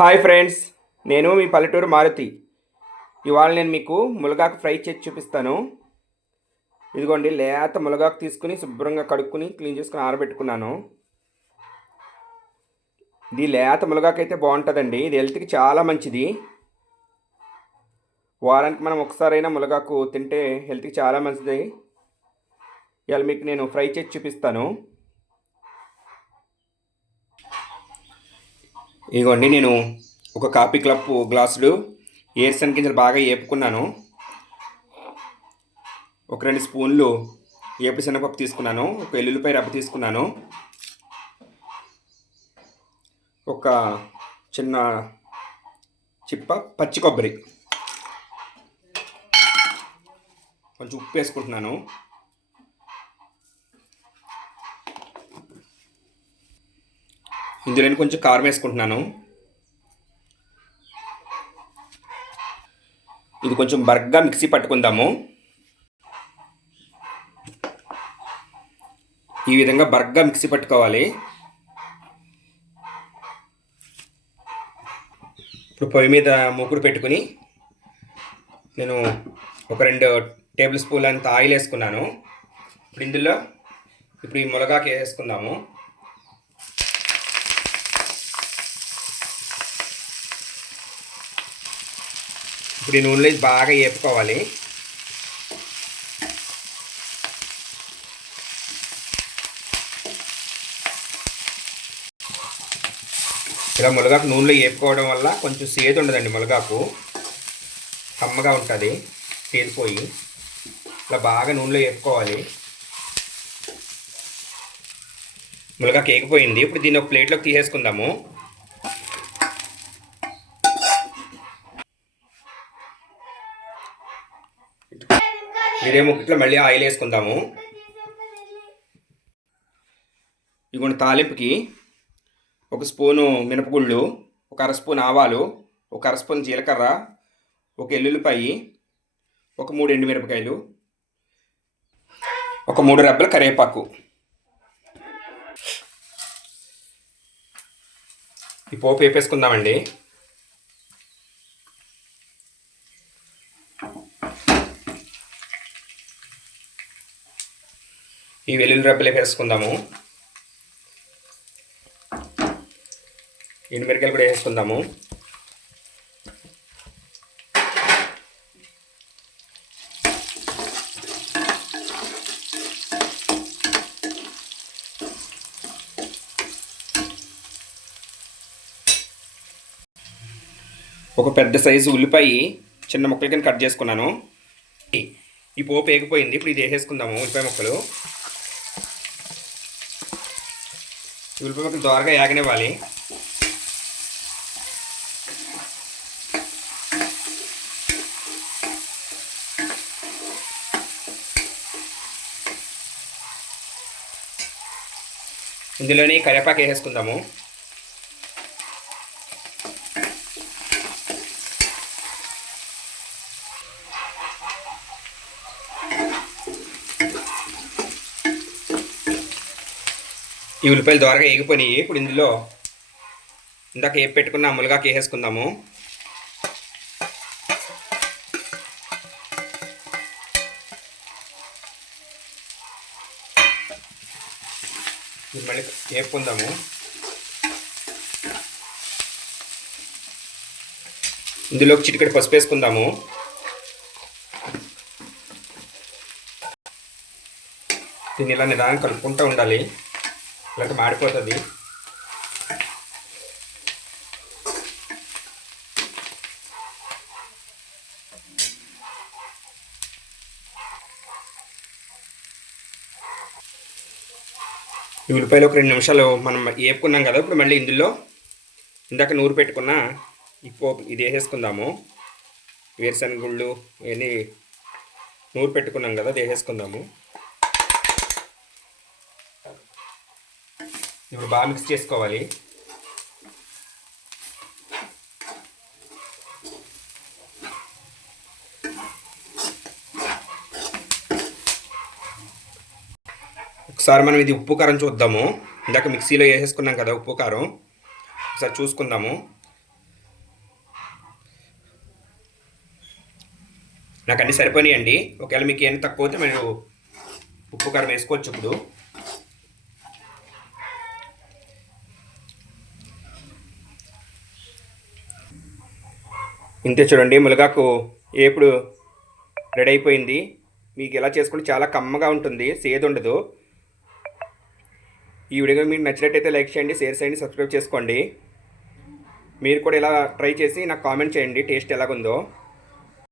Hi friends నేను మీ పల్లెటూరు మారుతి. ఇవాళ నేను మీకు ములగాకు ఫ్రై చేసి చూపిస్తాను. ఇదిగోండి లేత ములగాకు తీసుకుని శుభ్రంగా కడుక్కుని క్లీన్ చేసుకుని ఆరబెట్టుకున్నాను. ఇది లేత ములగాకు అయితే బాగుంటుందండి ఇది హెల్త్కి చాలా మంచిది. వారానికి మనం ఒకసారైనా ములగాకు తింటే హెల్త్కి చాలా మంచిది. ఇవాళ మీకు నేను ఫ్రై చేసి చూపిస్తాను. ఇదిగోండి నేను ఒక కాఫీ క్లబ్ గ్లాసులు ఏరుశనగ గింజలు బాగా ఏపుకున్నాను. ఒక రెండు స్పూన్లు ఏపుడు శనగపప్పు తీసుకున్నాను. ఒక ఎల్లుల్లిపాయ రబ్బ తీసుకున్నాను. ఒక చిన్న చిప్ప పచ్చి కొబ్బరి. కొంచెం ఉప్పు వేసుకుంటున్నాను. ఇందులో కొంచెం కారం వేసుకుంటున్నాను. ఇది కొంచెం బర్గ్గా మిక్సీ పట్టుకుందాము. ఈ విధంగా బర్గ్గా మిక్సీ పట్టుకోవాలి. ఇప్పుడు పొయ్యి మీద మూకుడు పెట్టుకుని నేను ఒక రెండు టేబుల్ స్పూన్ అంత ఆయిల్ వేసుకున్నాను. ఇప్పుడు ఇందులో ఇప్పుడు ఈ మునగాకు వేసుకుందాము. ఇప్పుడు ఈ నూనెలో ఇది బాగా వేపుకోవాలి ఇలా మునగాకు నూనెలో వేపుకోవడం వల్ల కొంచెం సేదు ఉండదండి మునగాకు. కమ్మగా ఉంటుంది తేలిపోయి ఇలా బాగా నూనెలో వేపుకోవాలి మునగాకు కేకిపోయింది ఇప్పుడు దీన్ని ఒక ప్లేట్లోకి తీసేసుకుందాము. ఇదే ఇట్లా మళ్ళీ ఆయిల్ వేసుకుందాము. ఇగోండి తాలింపుకి ఒక స్పూను మినపగుళ్ళు ఒక అర స్పూన్ ఆవాలు ఒక అర స్పూన్ జీలకర్ర ఒక ఎల్లుల్లిపాయి ఒక మూడు ఎండుమిరపకాయలు ఒక మూడు రెబ్బల కరివేపాకు. ఈ పోపు వేపేసుకుందామండి. ఈ వెల్లుల్లి రెబ్బలు వేసుకుందాము ఎండుమిరకాయలు కూడా వేసుకుందాము ఒక పెద్ద సైజు ఉల్లిపాయ చిన్న ముక్కలు కింద కట్ చేసుకున్నాను. ఈ పోపు వేగిపోయింది. ఇప్పుడు ఇది వేసేసుకుందాము ఉల్లిపాయ ముక్కలు ఈ ఉల్లిపాయ ముక్కలు దోరగా యాగనివ్వాలి ఇందులోని కరివేపాకు వేసేసుకుందాము. ఈ ఉల్లిపాయలు ద్వారగా ఏగిపోయినాయి. ఇప్పుడు ఇందులో ఇందాక ఏ పెట్టుకున్న మునగాకు వేసేసుకుందాము. మళ్ళీ వేపుకుందాము. ఇందులో చిటికడి పసుపు వేసుకుందాము. దీన్ని ఇలా నిదానం కలుపుకుంటూ ఉండాలి. ఇలాంటి మాడిపోతుంది. ఈ ఉల్లిపాయలు ఒక రెండు నిమిషాలు మనం వేపుకున్నాం కదా ఇప్పుడు మళ్ళీ ఇందులో ఇందాక నూరు పెట్టుకున్న ఈ పోపు ఇది వేసేసుకుందాము. వేరుశనగ గుళ్ళు ఇవన్నీ నూరు పెట్టుకున్నాం కదా అది వేసేసుకుందాము. ఇప్పుడు బాగా మిక్స్ చేసుకోవాలి. ఒకసారి మనం ఇది ఉప్పు కారం చూద్దాము. ఇందాక మిక్సీలో వేసేసుకున్నాం కదా ఉప్పు కారం. ఒకసారి చూసుకుందాము. నాకు అన్నీ సరిపోయినాయండి. ఒకవేళ మీకు ఏమైనా తక్కువ అయితే మీరు ఉప్పు కారం వేసుకోవచ్చు ఇప్పుడు. ఇంతే చూడండి మునగాకు ఏపుడు రెడీ అయిపోయింది మీకు ఎలా చేసుకుంటే చాలా కమ్మగా ఉంటుంది సేదు ఉండదు ఈ వీడియో మీకు నచ్చినట్టయితే లైక్ చేయండి షేర్ చేయండి సబ్స్క్రైబ్ చేసుకోండి. మీరు కూడా ఇలా ట్రై చేసి నాకు కామెంట్ చేయండి టేస్ట్ ఎలాగుందో.